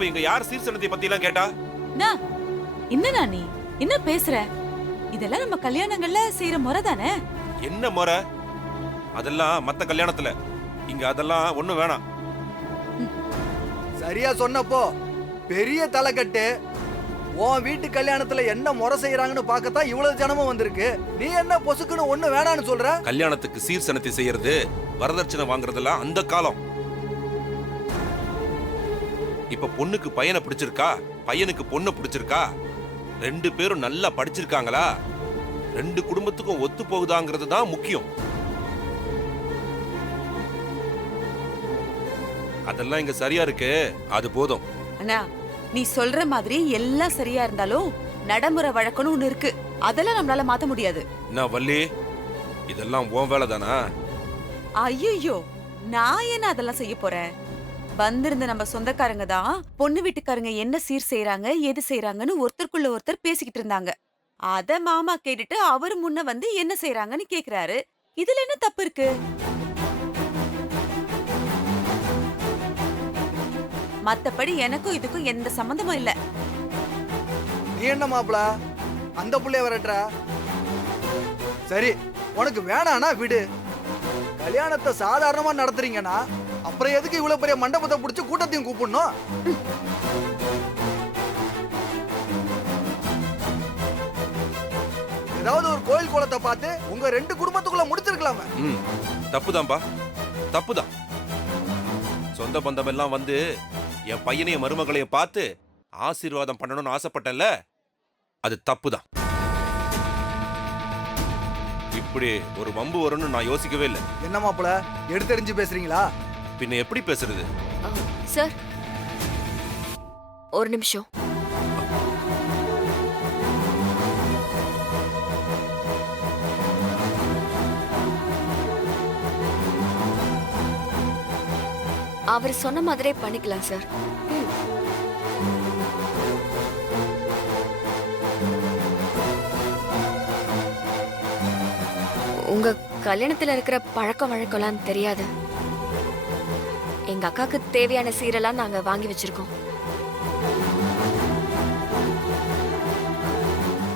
இப்ப இங்க யார் சீர்சனத்தை பத்தி எல்லாம் கேட்டா? என்னண்ணா நீ என்ன பேசுற? இதெல்லாம் நம்ம கல்யாணங்கள்ல செய்யற முறை தானே. என்ன முறை? அதெல்லாம் மத்த கல்யாணத்துல, இங்க அதெல்லாம் ஒண்ணும் வேணாம். சரியா சொன்னப்போ பெரிய தலைக்கட்டு. உன் வீட்டு கல்யாணத்துல என்ன முறை செய்யறாங்கன்னு பார்க்கத்தான் இவ்வளவு ஜனமும் வந்திருக்கு. நீ என்ன பொசுக்குன்னு ஒண்ணு வேணான்னு சொல்ற? கல்யாணத்துக்கு சீர்சனத்தை செய்யறது, வரதட்சணை வாங்குறதெல்லாம் அந்த காலம். இப்ப பொண்ணுக்கு பையனை பிடிச்சிருக்கா, பையனுக்கு பொண்ணு பிடிச்சிருக்கா, ரெண்டு பேரும் நல்லா படிச்சிருக்காங்களா, ரெண்டு குடும்பத்துக்கும் ஒத்து போகுதாங்கிறது தான் முக்கியம். அதெல்லாம் இங்க சரியா இருக்கு, அது போதும். அண்ணா நீ சொல்ற மாதிரி எல்லாம் சரியா இருந்தாலும் நடைமுறை வழக்கம்னு ஒண்ணு இருக்கு. அதெல்லாம் நம்மளால மாத்த முடியாது. நான் வள்ளி, இதெல்லாம் உன் வேலை தானா? ஐயோ, நான் என்ன அதெல்லாம் செய்ய போறேன்? வந்திருந்த நம்ம சொந்தக்காரங்க தான் பொண்ணு வீட்டுக்காரங்க என்ன சீர் செய்யறாங்க, எது செய்யறாங்கன்னு ஒருத்தருக்குள்ள ஒருத்தர் பேசிக்கிட்டு இருந்தாங்க. அத மாமா கேட்டுட்டு அவரு முன்ன வந்து என்ன செய்யறாங்கன்னு கேக்குறாரு. இதுல என்ன தப்பு இருக்கு? மத்தபடி எனக்கும் இதுக்கும் எந்த சம்பந்தமும் இல்ல. நீ என்ன மாப்பிள அந்த புள்ளைய வரட்டா? சரி, உனக்கு வேணானா விடு. கல்யாணத்தை சாதாரணமா நடத்துறீங்கன்னா அப்புறம் எதுக்கு இவ்வளவு பெரிய மண்டபத்தை புடிச்சு கூட்டத்தையும் கூப்பிடணும்? ஏதாவது ஒரு கோயில் குளத்தை பார்த்து உங்க ரெண்டு குடும்பத்துக்குள்ள முடிச்சிருக்கலாமே. தப்புதான்பா, தப்புதான். சொந்த பந்தம் எல்லாம் வந்து என் பையனையும் மருமகளையும் பார்த்து ஆசீர்வாதம் பண்ணணும்னு ஆசைப்பட்டேன்ல, அது தப்புதான். இப்படி ஒரு வம்பு வரும்னு நான் யோசிக்கவே இல்லை. என்ன மாப்பிள எடுத்தெறிஞ்சு பேசுறீங்களா? பின்ன எப்படி பேசுறது? சார் ஒரு நிமிஷம். அவர் சொன்ன மாதிரியே பண்ணிக்கலாம் சார். உங்க கல்யாணத்துல இருக்கிற பழக்க வழக்கம்லாம் தெரியாது. எங்க அக்காக்கு தேவையான சீரெல்லாம் நாங்க வாங்கி வச்சிருக்கோம்.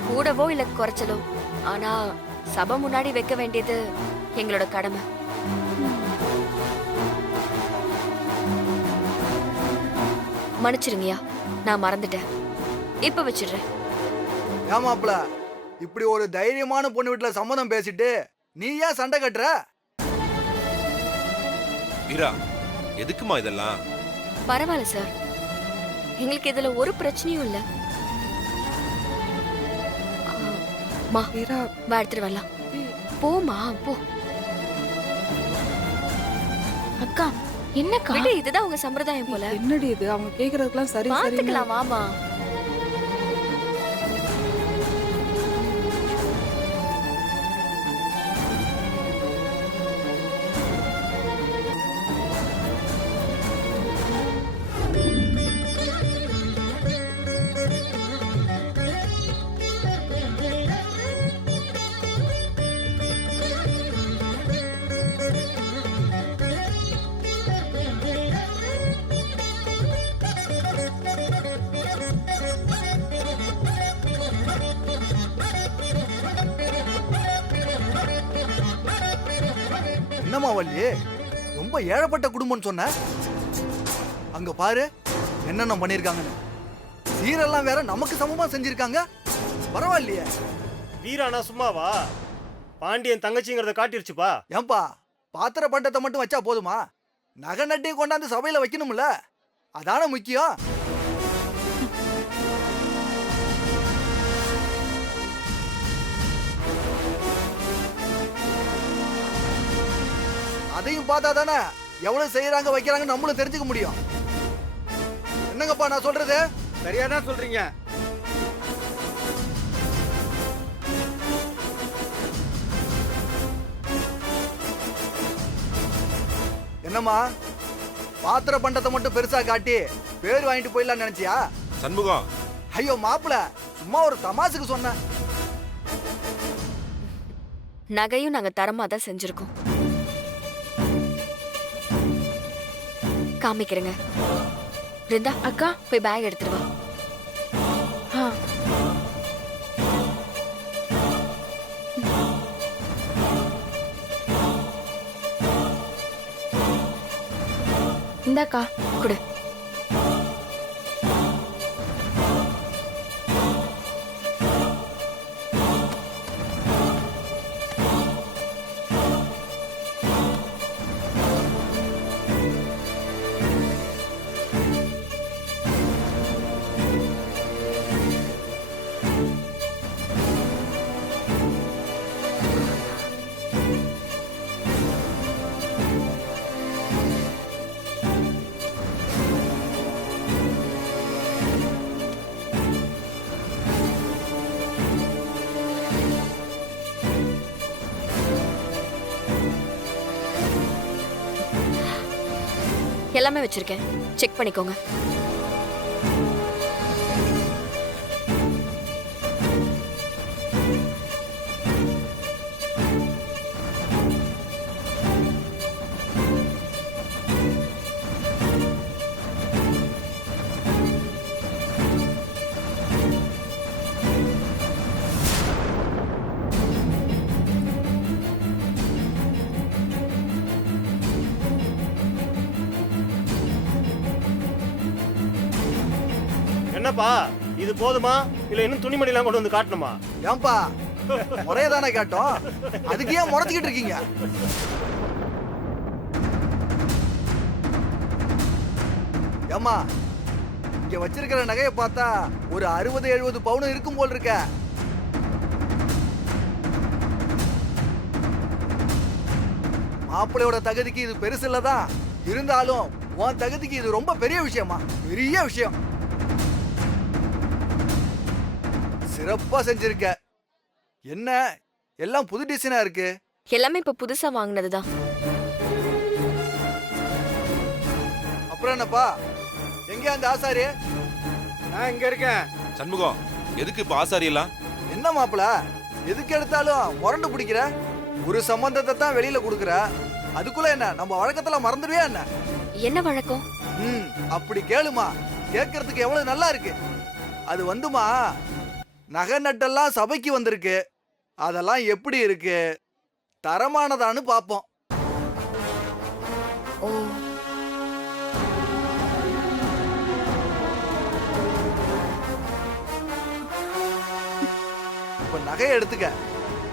கூடவோ இல்ல குறைச்சலோ, ஆனா சபை முன்னாடி வைக்க வேண்டியது எங்களோட கடமை. மன்னிச்சிருங்கயா, நான் மறந்துட்டேன். இப்ப வச்சிடுறேன். ஏன் மாப்பிள இப்படி ஒரு தைரியமான பொண்ணு வீட்டுல சம்மதம் பேசிட்டு நீ ஏன் சண்டை கட்டுற? வீரா, எதுக்குமா இதெல்லாம்? பரவாயில்ல சார், எங்களுக்கு இதுல ஒரு பிரச்சனையும் இல்ல. மா வீரா, வா எடுத்துட்டு வரலாம். போமா போ. அக்கா என்னக்கா? விடு, இதுதான் உங்க சம்பிரதாயம் போல. என்னடி இது? அவங்க கேக்குறதுக்கெல்லாம் சரி சரி. பாத்துக்கலாம் வாமா. என்னம்மா வள்ளி, ரொம்ப ஏழப்பட்ட குடும்பம்னு சொன்ன. அங்க பாரு என்னென்ன பண்ணிருக்காங்கன்னு. சீரெல்லாம் வேற நமக்கு சமமா செஞ்சிருக்காங்க. பரவாயில்லையே. வீரானா சும்மாவா? பாண்டியன் தங்கச்சிங்கிறத காட்டிருச்சுப்பா. ஏன்பா பாத்திர பண்டத்தை மட்டும் வச்சா போதுமா? நகை நட்டையும் கொண்டாந்து சபையில வைக்கணும்ல, அதான முக்கியம். அதையும் பார்த்தா தானே எவ்வளவு செய்யறாங்க வைக்கிறாங்க நம்மளும் தெரிஞ்சுக்க முடியும். என்னங்கப்பா நான் சொல்றது? சரியா தான் சொல்றீங்க. என்னம்மா பாத்திர பண்டத்தை மட்டும் பெருசா காட்டி பேர் வாங்கிட்டு போயிடலாம் நினைச்சியா? சண்முகம், ஐயோ மாப்பிள, சும்மா ஒரு தமாசுக்கு சொன்னேன். நகையும் நாங்க தரமா தான் செஞ்சிருக்கோம். காமிக்கிறேங்க. பிருந்தா அக்கா போய் பேக் எடுத்துட்டு வா. ஆ இந்தாக்கா. கொடு. எல்லாமே வச்சிருக்கேன், செக் பண்ணிக்கோங்க. என்னப்பா இது போதுமா இல்ல இன்னும் துணிமணிலாம் கொண்டு வந்து காட்டணுமா? ஏன்பா முறைய தானே கேட்டோம், அதுக்கு ஏன் முறைச்சிக்கிட்டு இருக்கீங்க? ஏம்மா இங்க வச்சிருக்கிற நகையை பார்த்தா ஒரு 60-70 பவுன் இருக்கும் போல் இருக்க. மாப்பிள்ளையோட தகுதிக்கு இது பெருசு இல்லதான், இருந்தாலும் உன் தகுதிக்கு இது ரொம்ப பெரிய விஷயமா, பெரிய விஷயம். சிறப்பா செஞ்சிருக்க. என்ன எல்லாம் புது டிசைனா இருக்கு? எல்லாமே இப்ப புதுசா வாங்கினதுதான். அப்புறம் என்னப்பா, எங்க அந்த ஆசாரி? நான் இங்க இருக்கேன். சண்முகம், எதுக்கு இப்ப ஆசாரி எல்லாம்? என்ன மாப்பிள, எதுக்கு எடுத்தாலும் முரண்டு பிடிக்கிற? ஒரு சம்பந்தத்தை தான் வெளியில கொடுக்குற, அதுக்குள்ள என்ன நம்ம வழக்கத்துல மறந்துடுவியா என்ன? என்ன வழக்கம்? அப்படி கேளுமா, கேட்கறதுக்கு எவ்வளவு நல்லா இருக்கு. அது வந்துமா, நகை நட்டெல்லாம் சபைக்கு வந்திருக்கு, அதெல்லாம் எப்படி இருக்கு, தரமானதான்னு பாப்போம். ஓ, இப்ப நகையை எடுத்துக்க,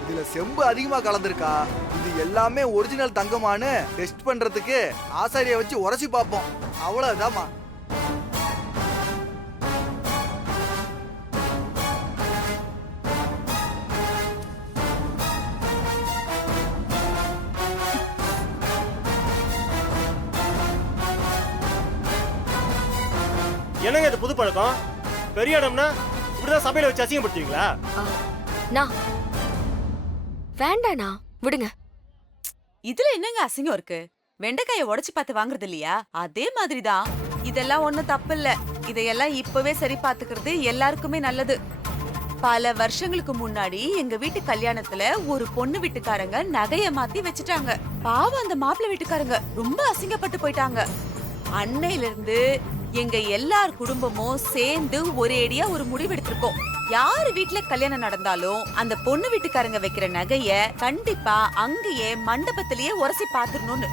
இதுல செம்பு அதிகமா கலந்துருக்கா, இது எல்லாமே ஒரிஜினல் தங்கமானு டெஸ்ட் பண்றதுக்கு ஆசாரியை வச்சு உரைச்சி பார்ப்போம், அவ்வளவுதாம்மா. என்னங்க இது புது பழக்கம்? பெரிய இடம்னா இப்படிதான் சபையில வச்சு அசிங்கப்படுத்துவீங்களா? நான் வேண்டாண்ணா, விடுங்க. இதுல என்னங்க அசிங்கம் இருக்கு? வெண்டைக்காயை உடைச்சு பார்த்து வாங்குறது இல்லையா? அதே மாதிரிதான். இதெல்லாம் ஒண்ணும் தப்பு இல்ல. இதையெல்லாம் இப்பவே சரி பார்த்துக்கிறது எல்லாருக்குமே நல்லது. பல வருஷங்களுக்கு முன்னாடி எங்க வீட்டு கல்யாணத்துல ஒரு பொண்ணு வீட்டுக்காரங்க நகைய மாத்தி வச்சுட்டாங்க. பாவம் அந்த மாப்பிள்ளை வீட்டுக்காரங்க ரொம்ப அசிங்கப்பட்டு போயிட்டாங்க. அன்னையில இருந்து எங்க எல்லார் குடும்பமும் சேர்ந்து ஒரேடியா ஒரு முடிவெடுத்திருக்கோம். யாரு வீட்டுல கல்யாணம் நடந்தாலும் அந்த பொண்ணு வீட்டுக்காரங்க வைக்கிற நகைய கண்டிப்பா அங்கேயே மண்டபத்திலேயே உரசி பாத்துடணும்னு.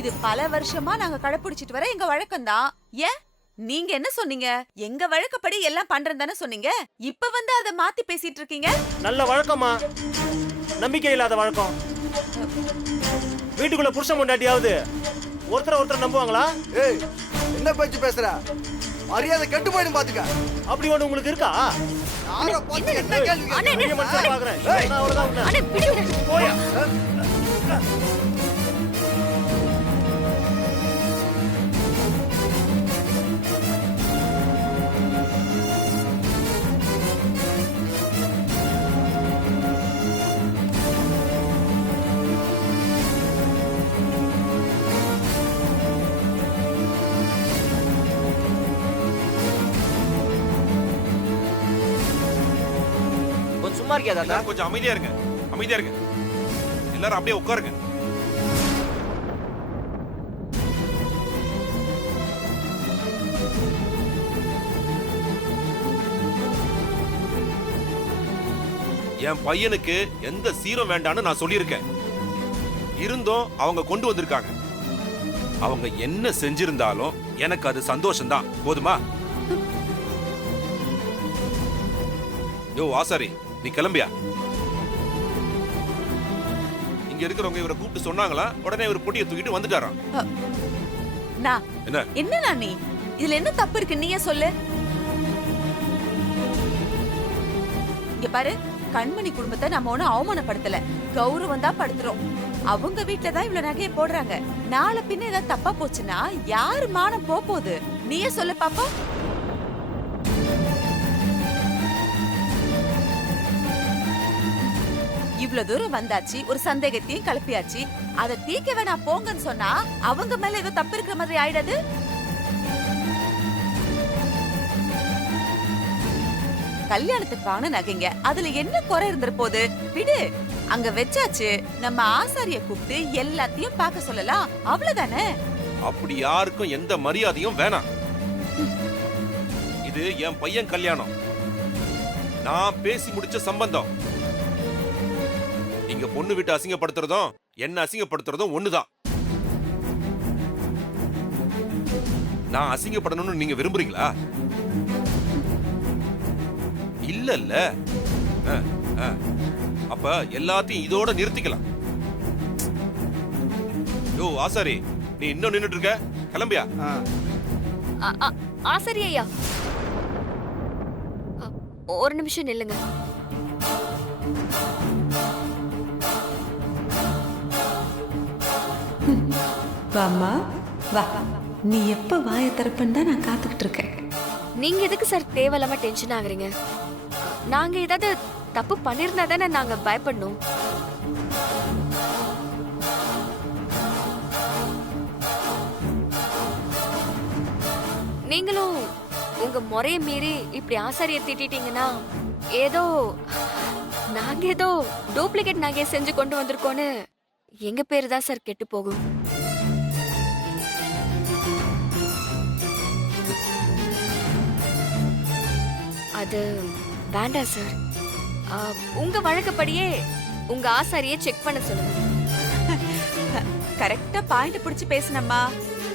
இது பல வருஷமா நாங்க கடைபிடிச்சிட்டு வர எங்க வழக்கம்தான். ஏன் நீங்க என்ன சொன்னீங்க? எங்க வழக்கப்படி எல்லாம் பண்றேன்னு தானே சொன்னீங்க. இப்ப வந்து அதை மாத்தி பேசிட்டு இருக்கீங்க. நல்ல வழக்கமா? நம்பிக்கை இல்லாத வழக்கம். வீட்டுக்குள்ள புருஷன் பொண்டாட்டியாவது ஒருத்தர் நம்புவாங்களா? ஏய், என்ன பேச்சு பேசுற? மரியாதை கெட்டு போயிடும் பாத்துக்க. அப்படி ஒண்ணு உங்களுக்கு இருக்கா? யாரை பார்த்து என்ன கேள்வி கேக்குற? பெரிய மனுஷன் பாக்குறேன். ஏய். நான் அவ்வளவுதான் உன்னை. அண்ணே, விடுங்க. போயா. கொஞ்சம் சும்மா இருக்கியா தாத்தா? எல்லாரும் கொஞ்சம் அமைதியா இருங்க, அமைதியா இருங்க. எல்லாரும் அப்படியே உட்காருங்க. என் பையனுக்கு எந்த சீரம் வேண்டான்னு நான் சொல்லியிருக்கேன். இருந்தும் அவங்க கொண்டு வந்திருக்காங்க. அவங்க என்ன செஞ்சிருந்தாலும் எனக்கு அது சந்தோஷம்தான். போதுமா? யோ ஆசாரி, நீ கிளம்பியா? இங்க இருக்கிறவங்க இவரை கூப்பிட்டு சொன்னாங்களா? உடனே இவர் பொட்டியை தூக்கிட்டு வந்துட்டாராம். நான் என்ன என்னண்ணா நீ இதுல என்ன தப்பு இருக்கு நீயே சொல்லு. இங்க பாரு, கண்மணி குடும்பத்தை நம்ம ஒண்ணும் அவமானப்படுத்தல, கௌரவம் தான் படுத்துறோம். அவங்க வீட்டுல தான் இவ்வளவு நகையை போடுறாங்க. நாளை பின்ன ஏதாவது தப்பா போச்சுன்னா யாரு மானம் போகுது? நீயே சொல்லு பாப்பா. இவ்வளவு தூரம் வந்தாச்சு, ஒரு சந்தேகத்தையும் கிளப்பியாச்சு. அதை தீக்க வேணா போங்கன்னு சொன்னா அவங்க மேல ஏதோ தப்பு இருக்கிற மாதிரி ஆயிடாது? கல்யாணத்துக்கு வாங்கின நகைங்க, அதுல என்ன குறை இருந்துற போது? விடு, அங்க வச்சாச்சு. நம்ம ஆசாரிய கூப்பிட்டு எல்லாத்தையும் பார்க்க சொல்லலாம், அவ்வளவுதானே. அப்படி யாருக்கும் எந்த மரியாதையும் வேணாம். இது என் பையன் கல்யாணம், நான் பேசி முடிச்ச சம்பந்தம். இங்க பொண்ணு விட்டு அசிங்கப்படுத்துறதும் என்ன அசிங்கப்படுத்துறதும் ஒண்ணுதான். நான் அசிங்கப்படணும்னு நீங்க விரும்புறீங்களா? இல்ல. அப்ப எல்லாத்தையும் இதோட நிறுத்திக்கலாம். யோ ஆசாரி, நீ இன்னும் நின்னுட்டு இருக்க? கிளம்பியா? ஆசரி ஐயா, ஒரு நிமிஷம் நில்லுங்க. வாமா வா, நீ எப்ப வாயை திறப்பன்னு தான் நான் காத்துக்கிட்டு இருக்கேன். நீங்க எதுக்கு சார் தேவையில்லாம டென்ஷன் ஆகுறீங்க? நாங்க ஏதாவது தப்பு பண்ணிருந்தா தானே நாங்க பயப்படணும். நீங்களும் உங்க முறைய மீறி இப்படி ஆசாரிய திட்டிட்டீங்கன்னா நாங்க ஏதோ டூப்ளிகேட் நகையை செஞ்சு கொண்டு வந்திருக்கோன்னு எங்க பேரு தான் சார் கெட்டு போகும். அது வேண்டாம் சார். உங்க வழக்கப்படியே உங்க ஆசாரியை செக் பண்ண சொல்லுங்க. கரெக்டா பாயிண்ட் பிடிச்சு பேசினம்மா.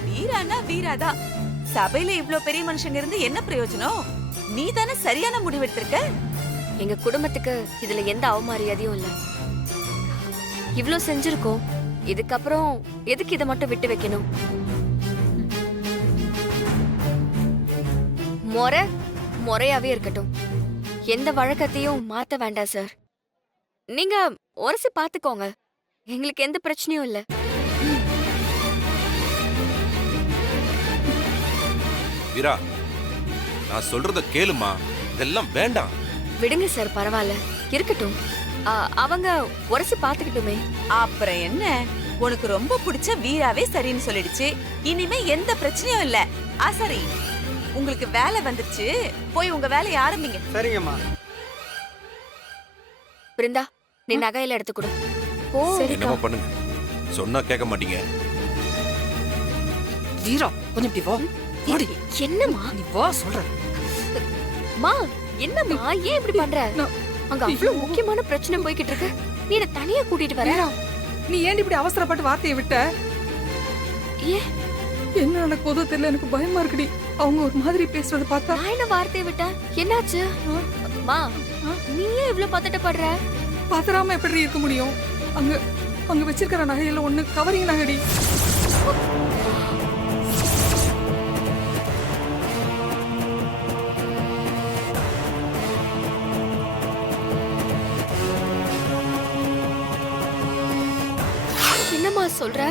வீரானா வீராதான். சபையில இவ்ளோ பெரிய மனுஷங்க இருந்து என்ன பிரயோஜனம்? நீ தானே சரியான முடிவெடுத்திருக்க. எங்க குடும்பத்துக்கு இதுல எந்த அவமரியாதையும் இல்ல. இவ்ளோ செஞ்சிருக்கோம், இதுக்கப்புறம் எதுக்கு இதை மட்டும் விட்டு வைக்கணும்? முறையாவே இருக்கட்டும், எந்த வழக்கத்தையும் மாத்த வேண்டாம் சார். நீங்க உரசி பாத்துக்கோங்க, எங்களுக்கு எந்த பிரச்சனையும் இல்ல. வீரா, நான் சொல்றத கேளுமா. இதெல்லாம் வேண்டாம். விடுங்க சார், பரவாயில்ல, இருக்கட்டும். அவங்க உரசி பாத்துக்கிட்டுமே. அப்புறம் என்ன, உனக்கு ரொம்ப பிடிச்ச வீராவே சரின்னு சொல்லிடுச்சு. இனிமே எந்த பிரச்சனையும் இல்ல. சரி, உங்களுக்கு வேலை வந்துருச்சு, போய் உங்க வேலையை ஆரம்பிங்க. சரிங்கம்மா. பிருந்தா, நீ நகையில எடுத்து கொடு. ஓ, என்னமா பண்ணுங்க, சொன்னா கேட்க மாட்டீங்க. வீரா, கொஞ்சம் இப்படி வா. ஓடி. என்னம்மா நீ வா சொல்ற. மா, என்னம்மா ஏன் இப்படி பண்ற? அங்க அவ்வளவு முக்கியமான பிரச்சனை போய்கிட்டு இருக்கு, நீ என்ன தனியா கூட்டிட்டு வர? நீ ஏன் இப்படி அவசரப்பட்டு வார்த்தையை விட்ட? ஏன் என்ன நடக்க போதோ தெரியல, எனக்கு பயமா இருக்குடி. அவங்க ஒரு மாதிரி பேசுறத பார்த்தா. நான் என்ன வார்த்தையை விட்டேன்? என்னாச்சு? மா, நீ ஏன் இவ்வளவு பதட்டப்படுற? பதறாம எப்படி இருக்க முடியும்? அங்க வச்சிருக்கிற நகையில ஒண்ணு கவரிங் நகடி. என்னம்மா சொல்ற?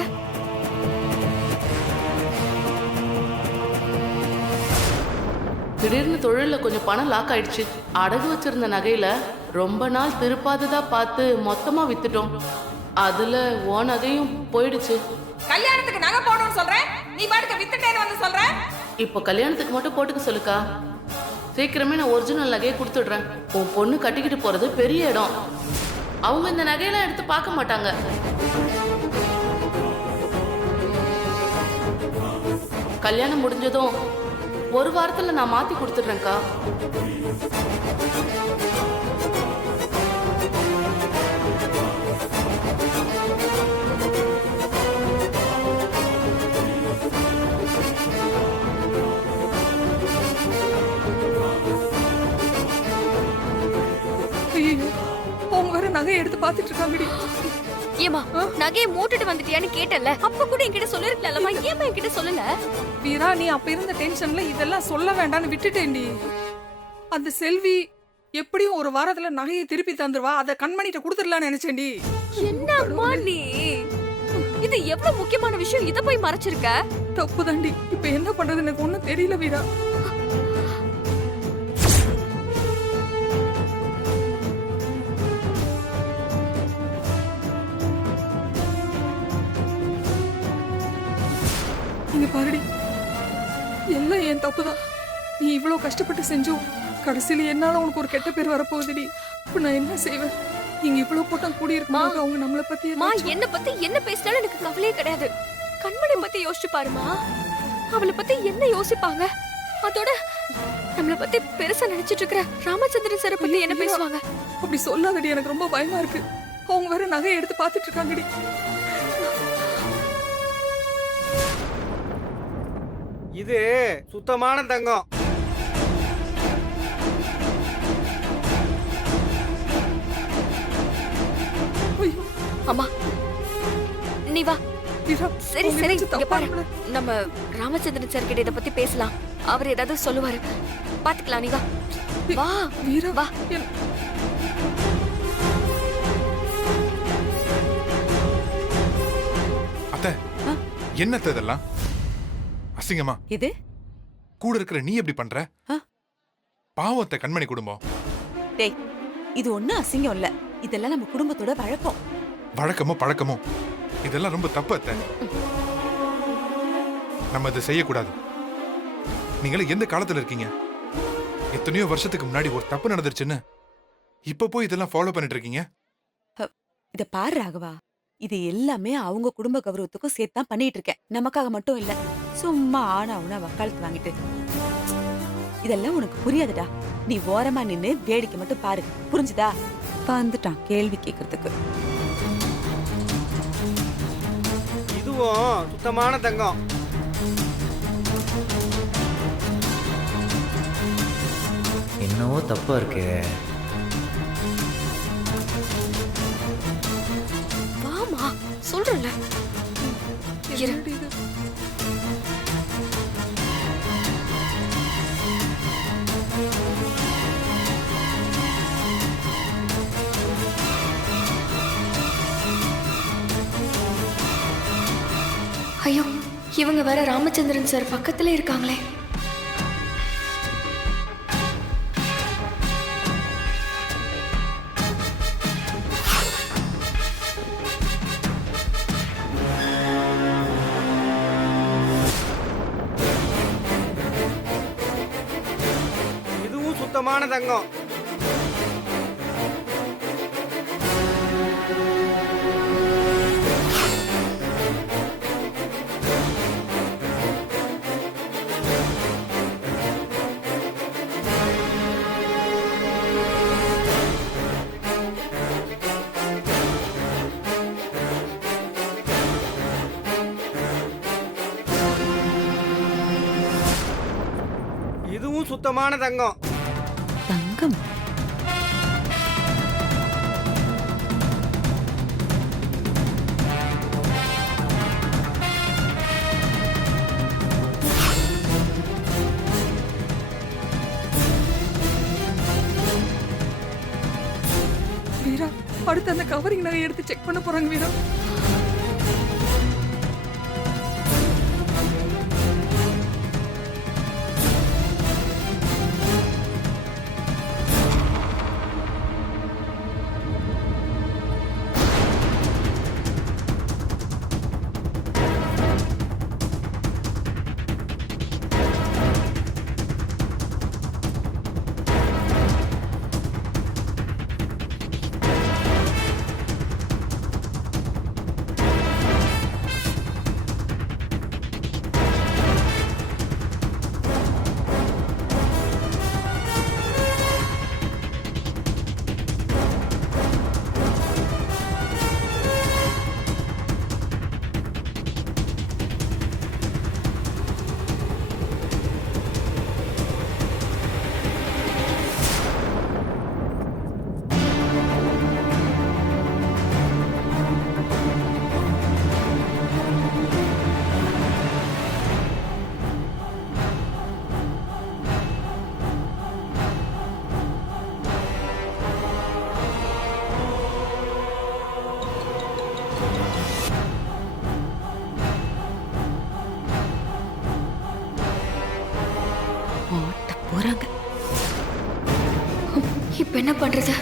திடீர்னு தொழில கொஞ்சம் பணம் லாக் ஆயிடுச்சு. அடகு வச்சிருந்த நகையில ரொம்ப நாள் திருப்பாததா பார்த்து மொத்தமா வித்துட்டோம். அதுல ஓ நகையும் போயிடுச்சு. கல்யாணத்துக்கு நகை போடணும்னு சொல்றேன், நீ பாட்டுக்கு வித்துட்டேன்னு வந்து சொல்ற. இப்போ கல்யாணத்துக்கு மட்டும் போட்டுக்க சொல்லுக்கா. சீக்கிரமே நான் ஒரிஜினல் நகையை கொடுத்துடுறேன். உன் பொண்ணு கட்டிக்கிட்டு போறது பெரிய இடம், அவங்க இந்த நகையெல்லாம் எடுத்து பார்க்க மாட்டாங்க. கல்யாணம் முடிஞ்சதும் ஒரு வாரத்துல நான் மாத்தி கொடுத்துடுறேன்க்கா. ஐயோ அவங்க வேற நகையை எடுத்து பார்த்துட்டு இருக்காங்கடி. ஏமா நகையை மூட்டுட்டு வந்துட்டியான்னு கேட்டல, அப்ப கூட என்கிட்ட சொல்லிருக்கலாமா? ஏமா என்கிட்ட சொல்லல? வீரா, நீ அப்ப இருந்த டென்ஷன்ல இதெல்லாம் சொல்ல வேண்டாம்னு விட்டுட்டேன்டி. அந்த செல்வி எப்படியும் ஒரு வாரத்துல நகையை திருப்பி தந்துருவா, அத கண்மணிட்ட கொடுத்துடலாம்னு நினைச்சேன்டி. என்னம்மா நீ? இது எவ்வளவு முக்கியமான விஷயம், இத போய் மறைச்சிருக்க. தப்பு தாண்டி. இப்ப என்ன பண்றது எனக்கு ஒண்ணும் தெரியல வீரா. இங்க பாருடி, எல்லாம் என் தப்புதான். நீ இவ்வளவு கஷ்டப்பட்டு செஞ்சோம், கடைசியில என்னால உனக்கு ஒரு கெட்ட பேர் வரப்போகுதுடி. இப்ப நான் என்ன செய்வேன்? நீங்க இவ்வளவு கூட்டம் கூடி இருக்கும்போது அவங்க நம்மள பத்தி மா, என்ன பத்தி என்ன பேசினாலும் எனக்கு கவலையே கிடையாது. கண்மணி பத்தி யோசிச்சு பாருமா, அவளை பத்தி என்ன யோசிப்பாங்க? அதோட நம்மள பத்தி பெருசா நினைச்சிட்டு இருக்கிற ராமச்சந்திரன் சாரை பத்தி என்ன பேசுவாங்க? அப்படி சொல்லாதடி, எனக்கு ரொம்ப பயமா இருக்கு. அவங்க வேற நகையை எடுத்து பார்த்துட்டு இருக்காங்கடி. இது சுத்தமான தங்கம். ஐயோ, அம்மா நீ வா. வீரா, சரி அவங்க சரி, நினைச்சு இங்க தப்பா பாரு, நினைக்கல. நம்ம ராமச்சந்திரன் சார் கிட்ட இத பத்தி பேசலாம். அவர் ஏதாவது சொல்லுவாரு, பாத்துக்கலாம். நீ வா வா வீரா, வா. அத்தை, என்னத்த இதெல்லாம் அசிங்கமா? எது? கூட இருக்கிற நீ எப்படி பண்ற? ஆ? பாவம் அத்தை, கண்மணி குடும்பம். டேய், இது ஒண்ணும் அசிங்கம் இல்ல. இதெல்லாம் நம்ம குடும்பத்தோட வழக்கம். வழக்கமோ பழக்கமோ இதெல்லாம் ரொம்ப தப்பு அத்தை. நம்ம இதை செய்யக்கூடாது. நீங்களும் எந்த காலத்துல இருக்கீங்க? எத்தனையோ வருஷத்துக்கு முன்னாடி ஒரு தப்பு நடந்துருச்சுன்னு இப்ப போய் இதெல்லாம் ஃபாலோ பண்ணிட்டு இருக்கீங்க. இத பாரு ராகவா, இது எல்லாமே அவங்க குடும்ப கௌரவத்துக்கும் சேர்த்து தான் பண்ணிட்டு இருக்கேன். நமக்காக மட்டும் இல்ல. சும்மா ஆனா அவனா வக்காலத்து வாங்கிட்டு. இதெல்லாம் உனக்கு புரியாதுடா. நீ ஓரமா நின்னு வேடிக்கை மட்டும் பாரு. புரிஞ்சுதா? வந்துட்டான் கேள்வி கேட்கறதுக்கு. இதுவும் சுத்தமான தங்கம். என்னவோ தப்பா இருக்கு. வாமா, சொல்றல. என்னடி இது? ஐயோ, இவங்க வேற ராமச்சந்திரன் சார் பக்கத்துல இருக்காங்களே. இதுவும் சுத்தமான தங்கம். இதுவும் சுத்தமான தங்கம். தங்கம். வீரா, அடுத்து அந்த கவரிங் நகையை எடுத்து செக் பண்ண போறாங்க வீரா. என்ன பண்றது?